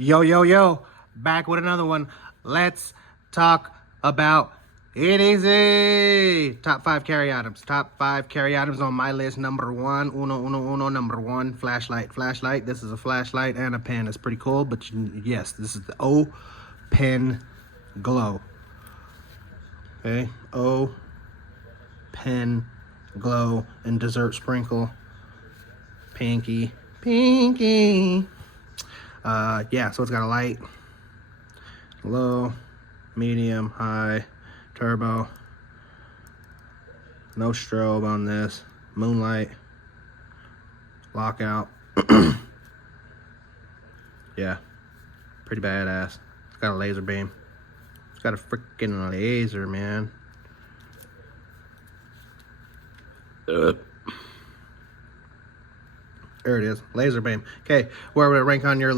Yo, yo, yo, back with another one. Let's talk about EDC. Top 5 carry items. Top 5 carry items on my list. Number one, number one, flashlight. Flashlight, this is a flashlight and a pen. It's pretty cool, but yes, this is the O Pen Glow. Okay, O Pen Glow and Dessert Sprinkle. Pinky. Yeah, so it's got a light, low, medium, high, turbo, no strobe on this, moonlight, lockout. Yeah, pretty badass. It's got a laser beam. It's got a freaking laser, man. There it is, laser beam. Okay, where would it rank on your list?